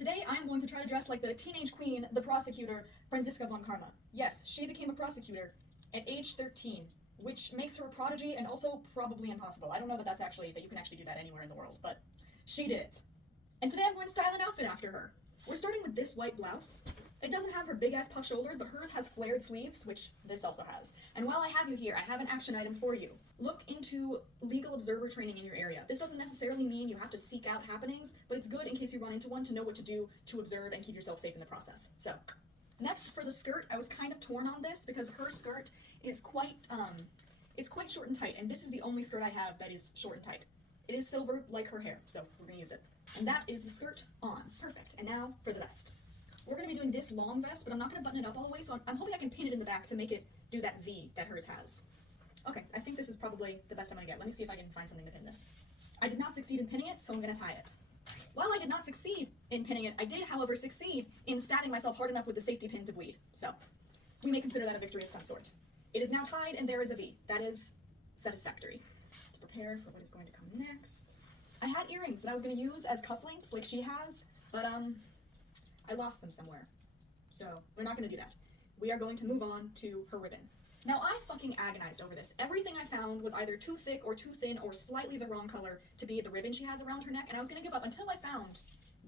Today I'm going to try to dress like the teenage queen, the prosecutor, Franziska Von Karm. Yes, she became a prosecutor at age 13, which makes her a prodigy and also probably impossible. I don't know that you can actually do that anywhere in the world, but she did it. And today I'm going to style an outfit after her. We're starting with this white blouse. It doesn't have her big ass puff shoulders, but hers has flared sleeves, which this also has. And while I have you here, I have an action item for you. Look into legal observer training in your area. This doesn't necessarily mean you have to seek out happenings, but it's good in case you run into one to know what to do to observe and keep yourself safe in the process. So, next for the skirt, I was kind of torn on this because her skirt is quite short and tight, and this is the only skirt I have that is short and tight. It is silver like her hair, so we're gonna use it. And that is the skirt on. Perfect. And now for the vest. We're going to be doing this long vest, but I'm not going to button it up all the way, so I'm hoping I can pin it in the back to make it do that V that hers has. Okay, I think this is probably the best I'm going to get. Let me see if I can find something to pin this. I did not succeed in pinning it, so I'm going to tie it. While I did not succeed in pinning it, I did, however, succeed in stabbing myself hard enough with the safety pin to bleed. So, we may consider that a victory of some sort. It is now tied, and there is a V. That is satisfactory. Let's prepare for what is going to come next. I had earrings that I was going to use as cufflinks like she has, but I lost them somewhere. So we're not going to do that. We are going to move on to her ribbon. Now I fucking agonized over this. Everything I found was either too thick or too thin or slightly the wrong color to be the ribbon she has around her neck, and I was going to give up until I found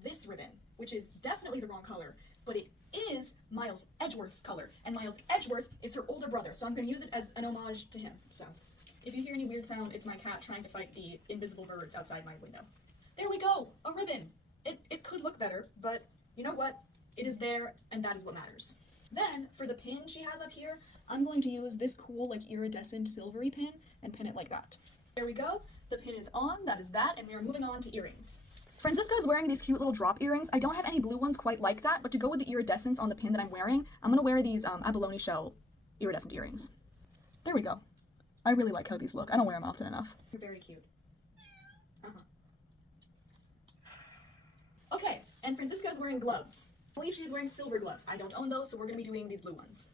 this ribbon, which is definitely the wrong color, but it is Miles Edgeworth's color, and Miles Edgeworth is her older brother, so I'm going to use it as an homage to him. So if you hear any weird sound, it's my cat trying to fight the invisible birds outside my window. There we go, a ribbon. It could look better, but you know what? It is there, and that is what matters. Then, for the pin she has up here, I'm going to use this cool, like, iridescent silvery pin and pin it like that. There we go. The pin is on, that is that, and we are moving on to earrings. Franziska is wearing these cute little drop earrings. I don't have any blue ones quite like that, but to go with the iridescence on the pin that I'm wearing, I'm going to wear these abalone shell iridescent earrings. There we go. I really like how these look. I don't wear them often enough. They're very cute. Okay, and Franziska is wearing gloves. I believe she's wearing silver gloves. I don't own those, so we're going to be doing these blue ones.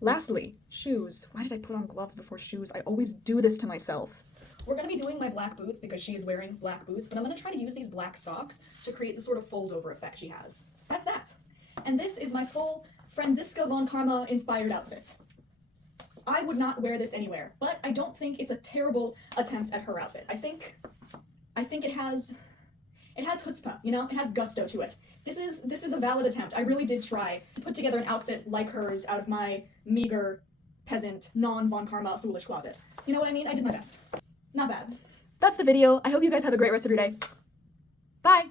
Lastly, shoes. Why did I put on gloves before shoes? I always do this to myself. We're going to be doing my black boots because she is wearing black boots, but I'm going to try to use these black socks to create the sort of fold-over effect she has. That's that. And this is my full Franziska Von Karm inspired outfit. I would not wear this anywhere, but I don't think it's a terrible attempt at her outfit. I think it has chutzpah, you know? It has gusto to it. This is a valid attempt. I really did try to put together an outfit like hers out of my meager, peasant, non-Von Karm foolish closet. You know what I mean? I did my best. Not bad. That's the video. I hope you guys have a great rest of your day. Bye!